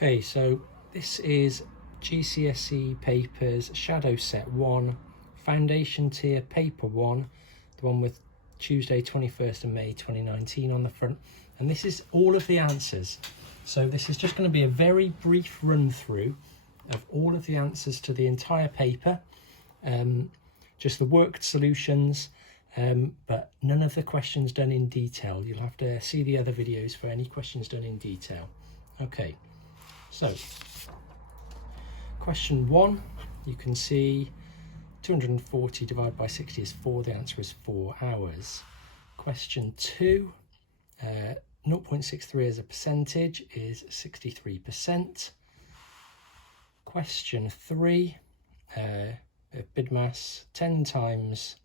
Okay, so this is GCSE Papers Shadow Set 1, Foundation Tier Paper 1, the one with Tuesday 21st of May 2019 on the front. And this is all of the answers. So this is just going to be a very brief run through of all of the answers to the entire paper, just the worked solutions, but none of the questions done in detail. You'll have to see the other videos for any questions done in detail. Okay. So, question 1, you can see 240 divided by 60 is 4, the answer is 4 hours. Question 2, 0.63 as a percentage is 63%. Question 3, bid mass 10 times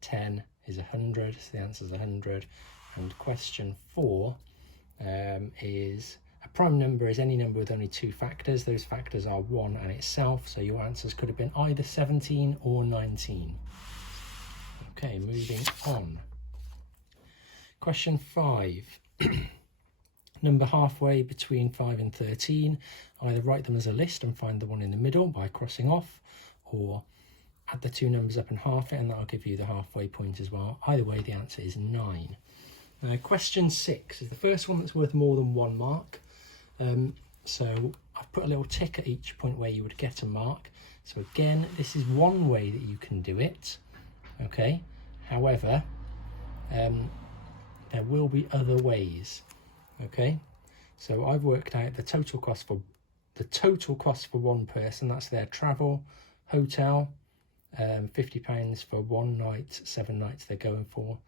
10 is 100, so the answer is 100. And question 4 is a prime number is any number with only 2 factors. Those factors are 1 and itself, so your answers could have been either 17 or 19. Okay, moving on. Question 5. Number halfway between 5 and 13. Either write them as a list and find the one in the middle by crossing off, or add the 2 numbers up and half it, and that'll give you the halfway point as well. Either way, the answer is 9. Question 6 is the first one that's worth more than 1 mark. So I've put a little tick at each point where you would get a mark. So again, this is one way that you can do it. Okay. However, there will be other ways. Okay. So I've worked out the total cost for one person. That's their travel, hotel, £50 for 1 night, 7 nights they're going for,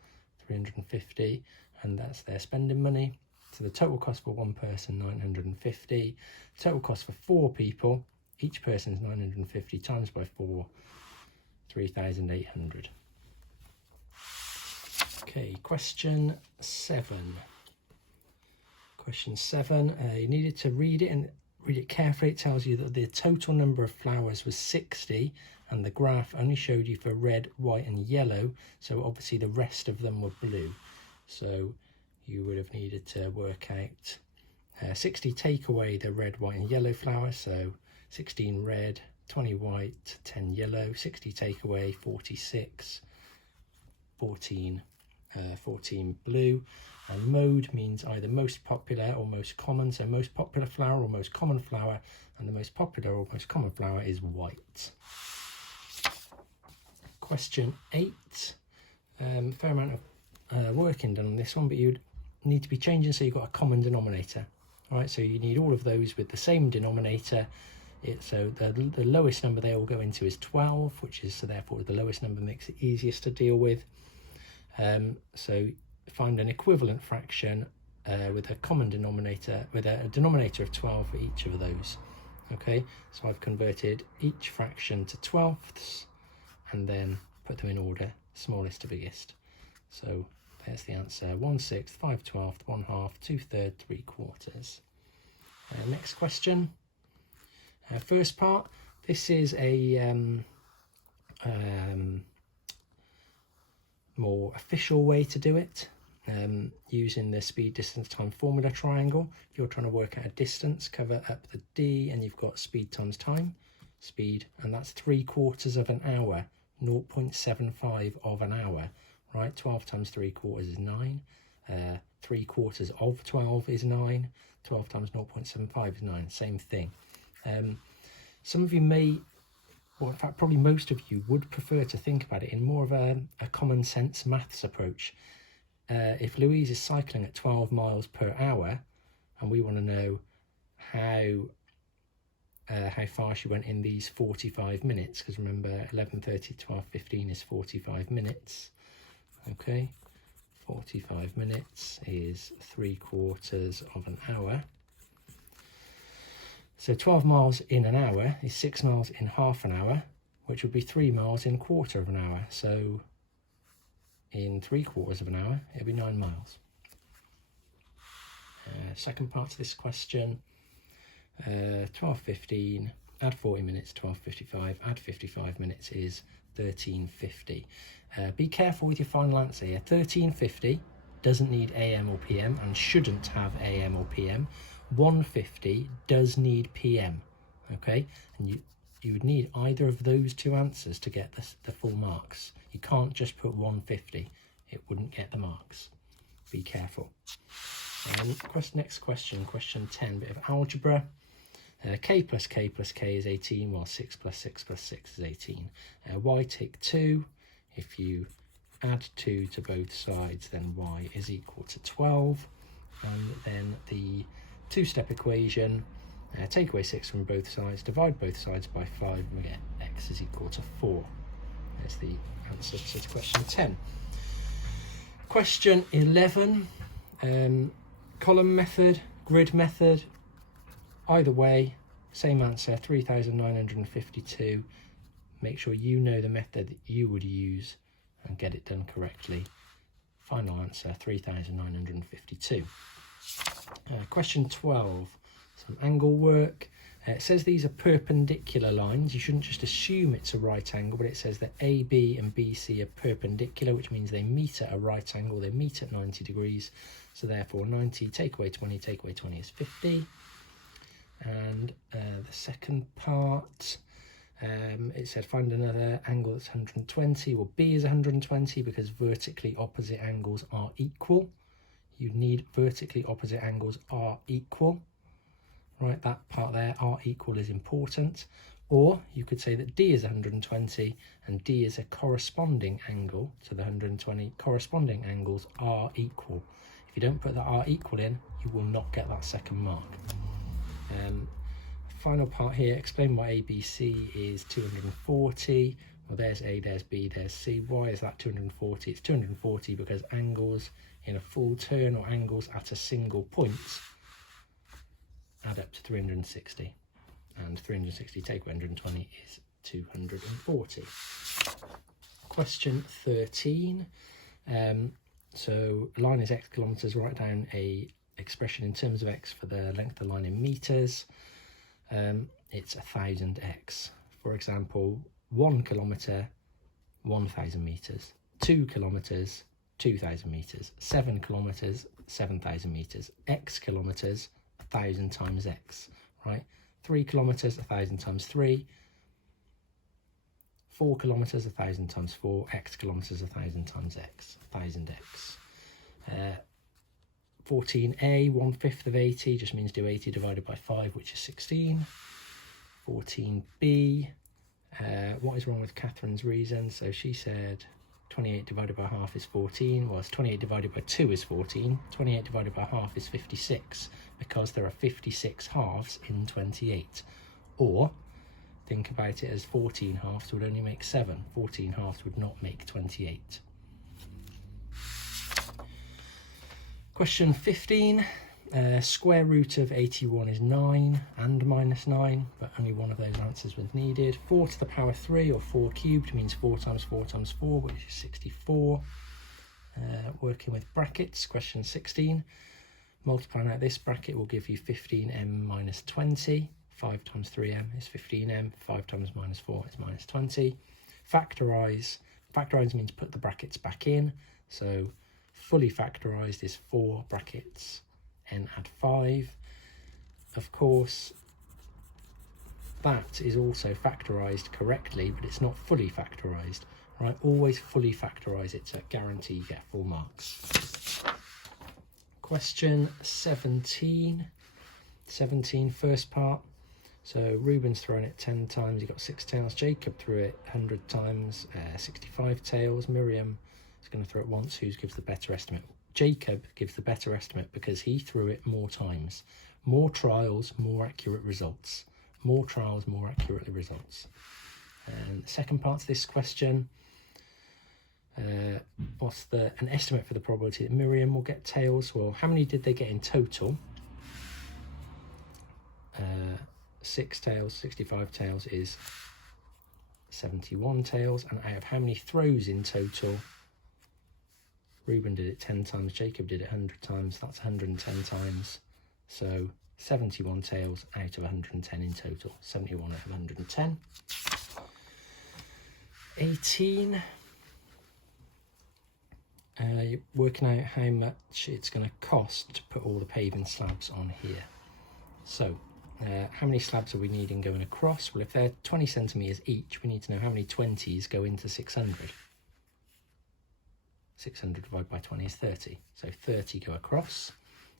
350, and that's their spending money. So the total cost for one person, 950. Total cost for 4 people, each person is 950 times by 4, 3,800. Okay, question 7. Question 7, you needed to read it and read it carefully. It tells you that the total number of flowers was 60 and the graph only showed you for red, white and yellow. So obviously the rest of them were blue. So you would have needed to work out 60 take away the red, white and yellow flowers. So 16 red, 20 white, 10 yellow, 60 take away 46, 14 blue. And mode means either most popular or most common. So most popular flower or most common flower, and the most popular or most common flower is white. Question 8, fair amount of working done on this one, but you'd need to be changing so you've got a common denominator. All right, so you need all of those with the same denominator. So the lowest number they all go into is 12, which is, so therefore the lowest number makes it easiest to deal with. So find an equivalent fraction with a common denominator, with a denominator of 12 for each of those. Okay, so I've converted each fraction to 12ths and then put them in order, smallest to biggest. So there's the answer: 1/6, 5/12, 1/2, 2/3, 3/4. Next question. First part. This is a more official way to do it, using the speed, distance, time formula triangle. If you're trying to work out a distance, cover up the D and you've got speed times time, speed, and that's 3/4 of an hour, 0.75 of an hour, right? 12 times 3/4 is 9, 3/4 of 12 is 9, 12 times 0.75 is 9, same thing. Some of you may, well, in fact, probably most of you would prefer to think about it in more of a common sense maths approach. If Louise is cycling at 12 miles per hour and we want to know how far she went in these 45 minutes, because remember 11:30 to 12:15 is 45 minutes. Okay, 45 minutes is 3/4 of an hour. So 12 miles in an hour is 6 miles in half an hour, which would be 3 miles in 1/4 of an hour. So in 3/4 of an hour, it'll be 9 miles. Second part to this question, 12:15, add 40 minutes, 12:55, add 55 minutes is 13:50. Be careful with your final answer here. 13:50 doesn't need AM or PM and shouldn't have AM or PM. 150 does need PM, okay? And you would need either of those two answers to get the full marks. You can't just put 150. It wouldn't get the marks. Be careful. Next question, question 10, bit of algebra. K plus K plus K is 18, while 6 plus 6 plus 6 is 18. Y take 2. If you add 2 to both sides, then y is equal to 12. And then the two-step equation, take away 6 from both sides, divide both sides by 5, and we get x is equal to 4. There's the answer to question 10. Question 11, column method, grid method, either way, same answer, 3,952. Make sure you know the method that you would use and get it done correctly. Final answer, 3,952. Question 12, some angle work. It says these are perpendicular lines. You shouldn't just assume it's a right angle, but it says that AB and BC are perpendicular, which means they meet at a right angle. They meet at 90 degrees. So therefore 90 take away 20 is 50. And the second part, it said find another angle that's 120. Well, B is 120 because vertically opposite angles are equal. You need vertically opposite angles are equal. Right, that part there, are equal, is important. Or you could say that D is 120 and D is a corresponding angle to the 120. Corresponding angles are equal. If you don't put the are equal in, you will not get that second mark. Final part here, explain why ABC is 240. Well, there's A, there's B, there's C. Why is that 240? It's 240 because angles in a full turn or angles at a single point add up to 360, and 360 take 120 is 240. Question 13. So line is x kilometers. Write down a expression in terms of x for the length of the line in meters. It's 1000x. For example, 1 kilometer, 1000 meters. 2 kilometers, 2000 meters. 7 kilometers, 7000 meters. X kilometers, 1000 times x, right? 3 kilometers, 1000 times 3. 4 kilometers, 1000 times 4. X kilometers, 1000 times x, 1000x. 14a, 1/5 of 80 just means do 80 divided by 5, which is 16. 14b, what is wrong with Catherine's reason? So she said 28 divided by half is 14, whilst 28 divided by 2 is 14. 28 divided by half is 56, because there are 56 halves in 28. Or, think about it as 14 halves would only make 7. 14 halves would not make 28. Question 15. Square root of 81 is 9 and minus 9, but only one of those answers was needed. 4 to the power 3, or 4 cubed, means 4 times 4 times 4, which is 64. Working with brackets, question 16. Multiplying out this bracket will give you 15m minus 20. 5 times 3m is 15m. 5 times minus 4 is minus 20. Factorise. Factorise means put the brackets back in. So fully factorised is 4 brackets n add 5. Of course, that is also factorised correctly, but it's not fully factorised, right? Always fully factorise it to guarantee you get full marks. Question 17. 17, first part. So Reuben's thrown it 10 times, he got 6 tails. Jacob threw it 100 times, 65 tails. Miriam is going to throw it once. Who gives the better estimate? Jacob gives the better estimate because he threw it more times. More trials, more accurate results. More trials, more accurate results. And the second part to this question, what's an estimate for the probability that Miriam will get tails? Well, how many did they get in total? 6 tails, 65 tails is 71 tails. And out of how many throws in total? Reuben did it 10 times, Jacob did it 100 times, that's 110 times. So 71 tails out of 110 in total, 71 out of 110. 18. You're working out how much it's going to cost to put all the paving slabs on here. So how many slabs are we needing going across? Well, if they're 20 centimetres each, we need to know how many 20s go into 600. 600 divided by 20 is 30. So 30 go across,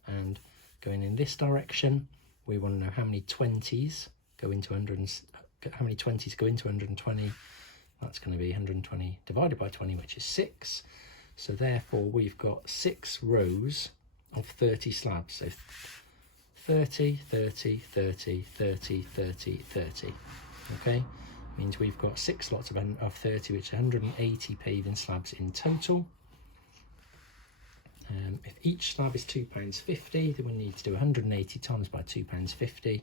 and going in this direction, we want to know how many 20s go into 120. That's going to be 120 divided by 20, which is 6. So therefore we've got 6 rows of 30 slabs. So 30, 30, 30, 30, 30, 30. Okay, means we've got 6 lots of 30, which is 180 paving slabs in total. If each slab is £2.50, then we need to do 180 times by £2.50.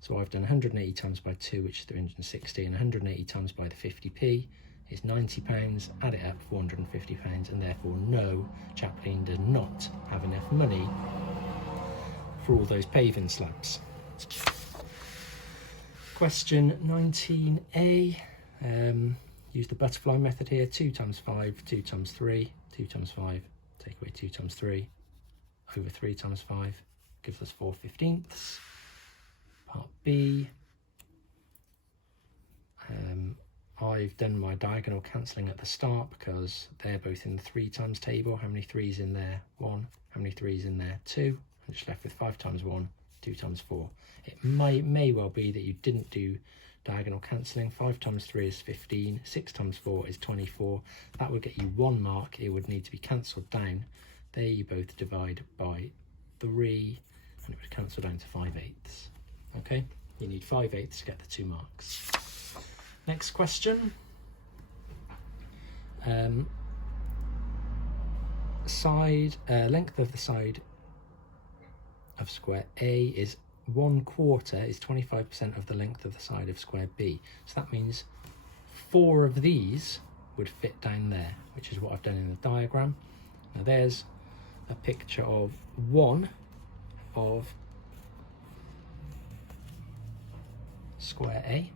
So I've done 180 times by 2, which is 360, and 180 times by the 50p is £90. Add it up, £450, and therefore no, Chaplain does not have enough money for all those paving slabs. Question 19a. Use the butterfly method here. 2 times 5, 2 times 3, 2 times 5, take away 2 times 3, over 3 times 5 gives us 4/15. Part B. I've done my diagonal cancelling at the start because they're both in the 3 times table. How many 3's in there? 1. How many 3's in there? 2. I'm just left with 5 times 1, 2 times 4. It may well be that you didn't do diagonal cancelling. 5 times 3 is 15, 6 times 4 is 24. That would get you 1 mark. It would need to be cancelled down. There you both divide by 3, and it would cancel down to 5/8. Okay, you need 5/8 to get the 2 marks. Next question. Length of the side of square A is 1/4 is 25% of the length of the side of square B. So that means 4 of these would fit down there, which is what I've done in the diagram. Now there's a picture of one of square A,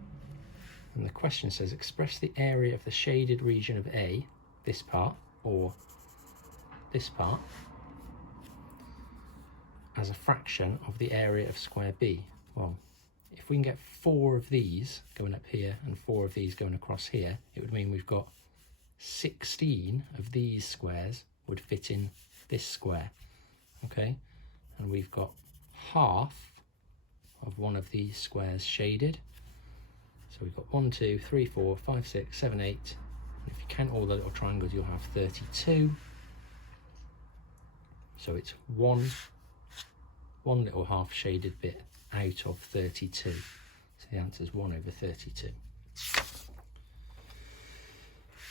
and the question says express the area of the shaded region of A, this part, or this part, as a fraction of the area of square B. Well, if we can get 4 of these going up here and 4 of these going across here, it would mean we've got 16 of these squares would fit in this square. Okay, and we've got half of one of these squares shaded. So we've got 1, 2, 3, 4, 5, 6, 7, 8. And if you count all the little triangles, you'll have 32. So it's one little half shaded bit out of 32. So the answer is 1/32.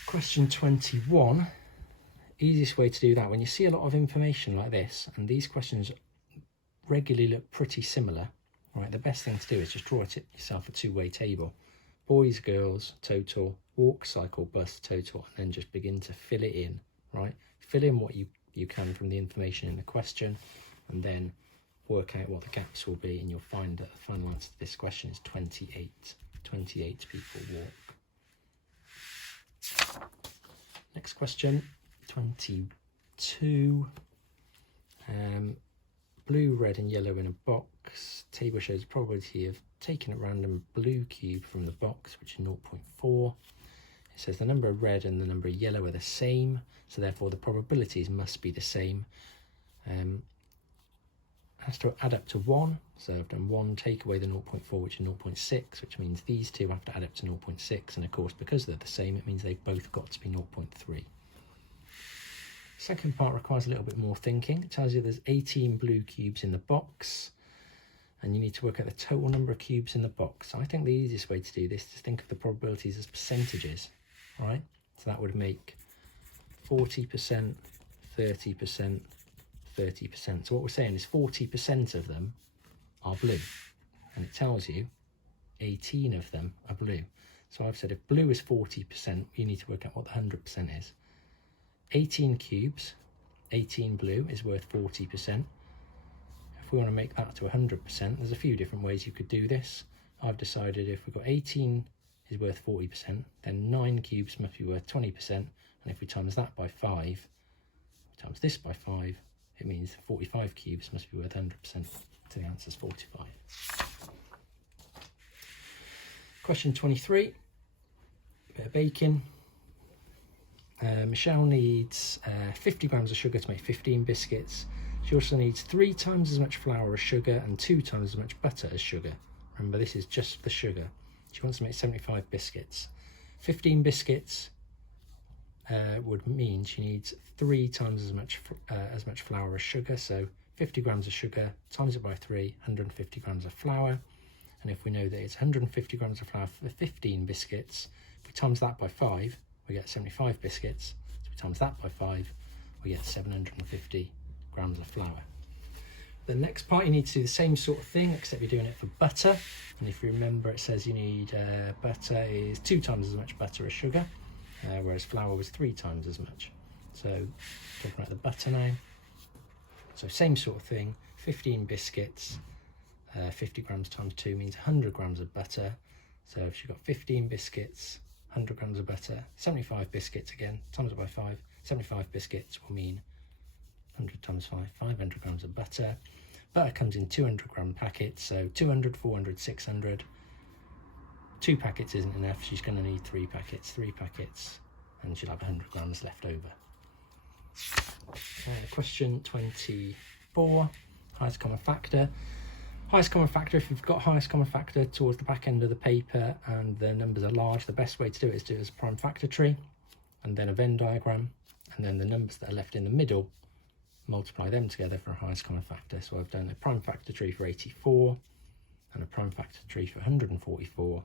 Question 21. Easiest way to do that, when you see a lot of information like this, and these questions regularly look pretty similar, right, the best thing to do is just draw yourself a 2-way table. Boys, girls, total, walk, cycle, bus, total, and then just begin to fill it in, right? Fill in what you can from the information in the question, and then work out what the gaps will be, and you'll find that the final answer to this question is 28. 28 people walk. Next question, 22. Blue, red and yellow in a box. Table shows probability of taking a random blue cube from the box, which is 0.4. It says the number of red and the number of yellow are the same, so therefore the probabilities must be the same. Has to add up to 1, so I've done 1, take away the 0.4, which is 0.6, which means these two have to add up to 0.6, and of course because they're the same, it means they've both got to be 0.3. Second part requires a little bit more thinking. It tells you there's 18 blue cubes in the box, and you need to work out the total number of cubes in the box. I think the easiest way to do this is to think of the probabilities as percentages, right? So that would make 40%, 30%, 30%. So what we're saying is 40% of them are blue, and it tells you 18 of them are blue. So I've said if blue is 40%, you need to work out what the 100% is. 18 cubes, 18 blue is worth 40%. If we want to make that to 100%, there's a few different ways you could do this. I've decided if we've got 18 is worth 40%, then 9 cubes must be worth 20%, and if we times that by 5, times this by 5, it means 45 cubes must be worth 100%. So the answer is 45. Question 23, a bit of baking. Michelle needs 50 grams of sugar to make 15 biscuits. She also needs 3 times as much flour as sugar and 2 times as much butter as sugar. Remember, this is just the sugar. She wants to make 75 biscuits. 15 biscuits would mean she needs 3 times as much flour as sugar. So 50 grams of sugar, times it by 3, 150 grams of flour. And if we know that it's 150 grams of flour for 15 biscuits, if we times that by 5, we get 75 biscuits. So if we times that by 5, we get 750 grams of flour. The next part, you need to do the same sort of thing, except you're doing it for butter. And if you remember, it says you need butter is 2 times as much butter as sugar, whereas flour was 3 times as much. So talking about the butter now. So same sort of thing, 15 biscuits, 50 grams times 2 means 100 grams of butter. So if you've got 15 biscuits, 100 grams of butter, 75 biscuits again, times it by 5, 75 biscuits will mean 100 times 5, 500 grams of butter. Butter comes in 200 gram packets, so 200, 400, 600. 2 packets isn't enough, she's going to need 3 packets, and she'll have 100 grams left over. Question 24, highest common factor. Highest common factor, if you've got highest common factor towards the back end of the paper and the numbers are large, the best way to do it is do it as a prime factor tree, and then a Venn diagram, and then the numbers that are left in the middle, multiply them together for a highest common factor. So I've done a prime factor tree for 84 and a prime factor tree for 144,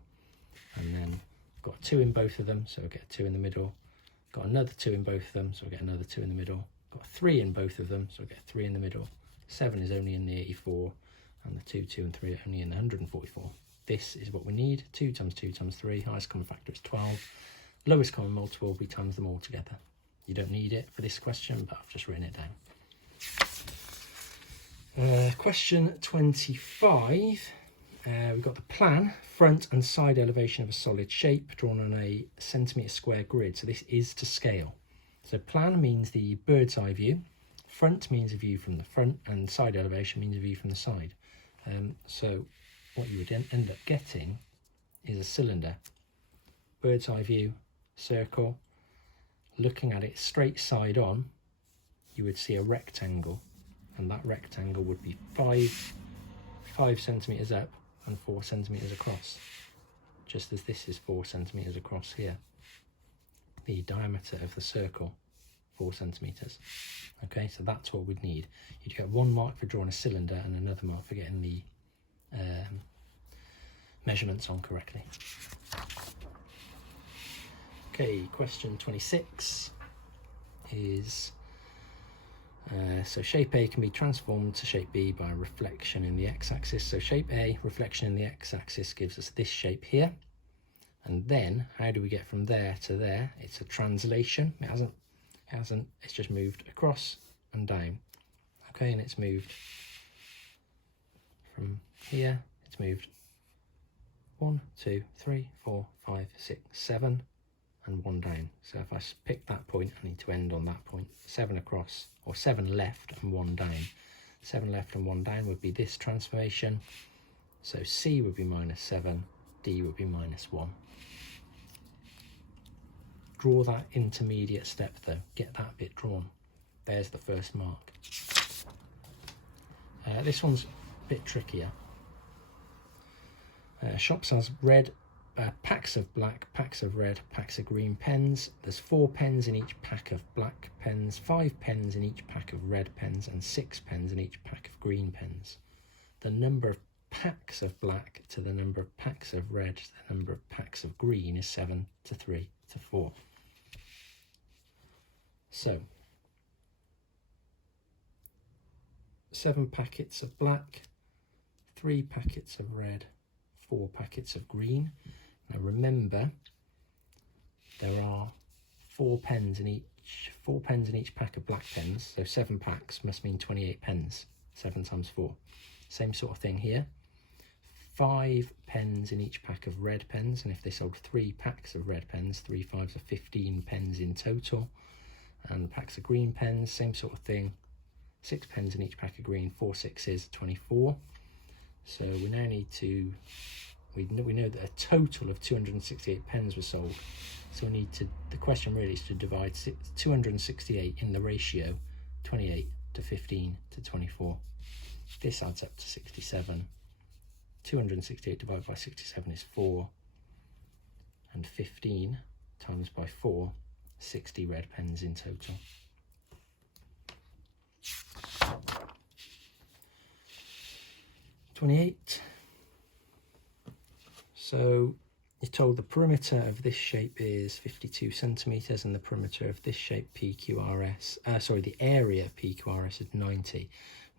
and then I've got 2 in both of them, so I get a 2 in the middle. Got another 2 in both of them, so I get another 2 in the middle. Got 3 in both of them, so I get 3 in the middle. 7 is only in the 84, and the 2, 2 and 3 are only in the 144. This is what we need. 2 times 2 times 3, highest common factor is 12. Lowest common multiple will be times them all together. You don't need it for this question, but I've just written it down. Question 25, we've got the plan, front and side elevation of a solid shape drawn on a centimetre square grid. So this is to scale. So plan means the bird's eye view, front means a view from the front, and side elevation means a view from the side. So what you would end up getting is a cylinder, bird's eye view, circle. Looking at it straight side on, you would see a rectangle, and that rectangle would be 5 centimetres up and 4 centimetres across, just as this is 4 centimetres across here. The diameter of the circle, 4 centimetres. Okay, so that's what we'd need. You'd get 1 mark for drawing a cylinder and another mark for getting the measurements on correctly. Okay, question 26 is, so shape A can be transformed to shape B by reflection in the x-axis. So shape A, reflection in the x-axis, gives us this shape here. And then, how do we get from there to there? It's a translation. It hasn't, it's just moved across and down. Okay, and it's moved from here, it's moved 1, 2, 3, 4, 5, 6, 7, and 1 down. So if I pick that point, I need to end on that point. 7 across, or 7 left and 1 down. 7 left and 1 down would be this transformation. So C would be -7, D would be -1. Draw that intermediate step though, get that bit drawn. There's the first mark. This one's a bit trickier. Shops has red packs of black, packs of red, packs of green pens. There's 4 pens in each pack of black pens, 5 pens in each pack of red pens, and 6 pens in each pack of green pens. The number of packs of black to the number of packs of red to the number of packs of green is 7 to 3 to 4. So 7 packets of black, 3 packets of red, 4 packets of green. Now remember, there are 4 pens in each pack of black pens, so 7 packs must mean 28 pens. 7 times 4. Same sort of thing here. 5 pens in each pack of red pens, and if they sold 3 packs of red pens, 3 5s are 15 pens in total. And packs of green pens, same sort of thing. 6 pens in each pack of green, 4 6s, 24. So we now need to, we know that a total of 268 pens were sold. So we need to, the question really is to divide 268 in the ratio 28 to 15 to 24. This adds up to 67. 268 divided by 67 is 4. And 15 times by 4, 60 red pens in total. So you're told the perimeter of this shape is 52 centimetres and the perimeter of this shape PQRS, the area PQRS is 90.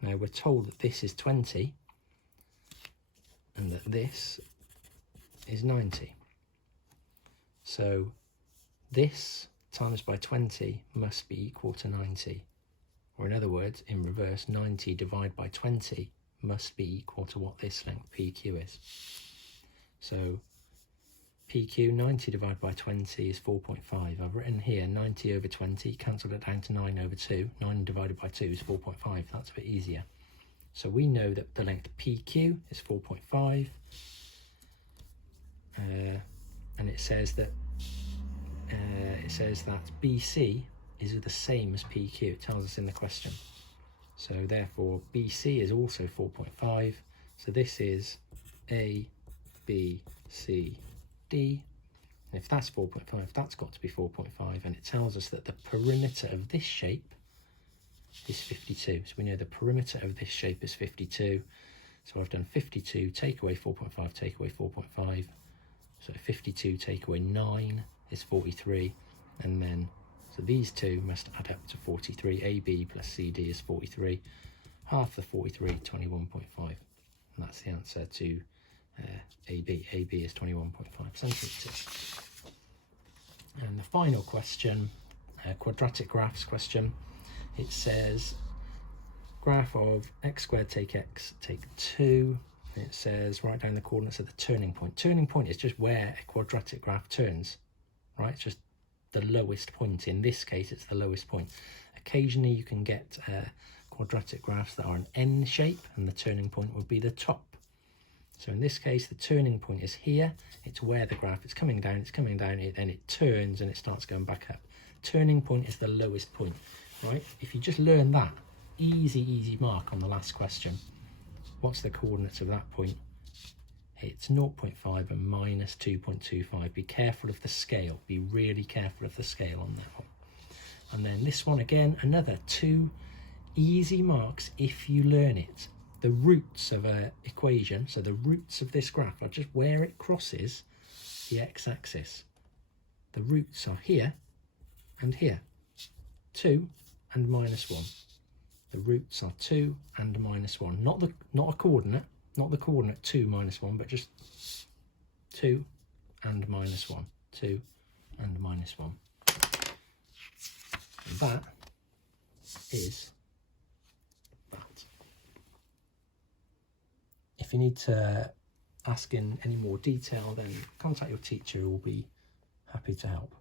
Now we're told that this is 20 and that this is 90. So this times by 20 must be equal to 90. Or in other words, in reverse, 90 divided by 20 must be equal to what this length PQ is. So PQ, 90 divided by 20 is 4.5. I've written here 90 over 20, cancelled it down to 9 over 2. 9 divided by 2 is 4.5. That's a bit easier. So we know that the length PQ is 4.5. And it says that BC is the same as PQ. It tells us in the question. So therefore BC is also 4.5. So this is A, B, C, D. And if that's 4.5, that's got to be 4.5. And it tells us that the perimeter of this shape is 52. So we know the perimeter of this shape is 52. So I've done 52, take away 4.5, take away 4.5. So 52 take away 9 is 43. And then, so these two must add up to 43. AB plus CD is 43. Half the 43, 21.5. And that's the answer to AB. AB is 21.5 centimetres. And the final question, quadratic graphs question. It says graph of x squared take x take 2. It says write down the coordinates of the turning point. Turning point is just where a quadratic graph turns, right? It's just the lowest point. In this case, it's the lowest point. Occasionally you can get quadratic graphs that are an N shape and the turning point would be the top. So in this case, the turning point is here. It's where the graph is coming down, then it turns and it starts going back up. Turning point is the lowest point, right? If you just learn that, easy mark on the last question. What's the coordinates of that point? It's 0.5 and minus 2.25. Be careful of the scale. Be really careful of the scale on that one. And then this one again, another 2 easy marks if you learn it. The roots of an equation, so the roots of this graph are just where it crosses the x-axis. The roots are here and here. 2 and minus 1. The roots are 2 and minus 1. Not a coordinate, not the coordinate 2 minus 1, but just 2 and minus 1. 2 and minus 1. And that is that. If you need to ask in any more detail, then contact your teacher who will be happy to help.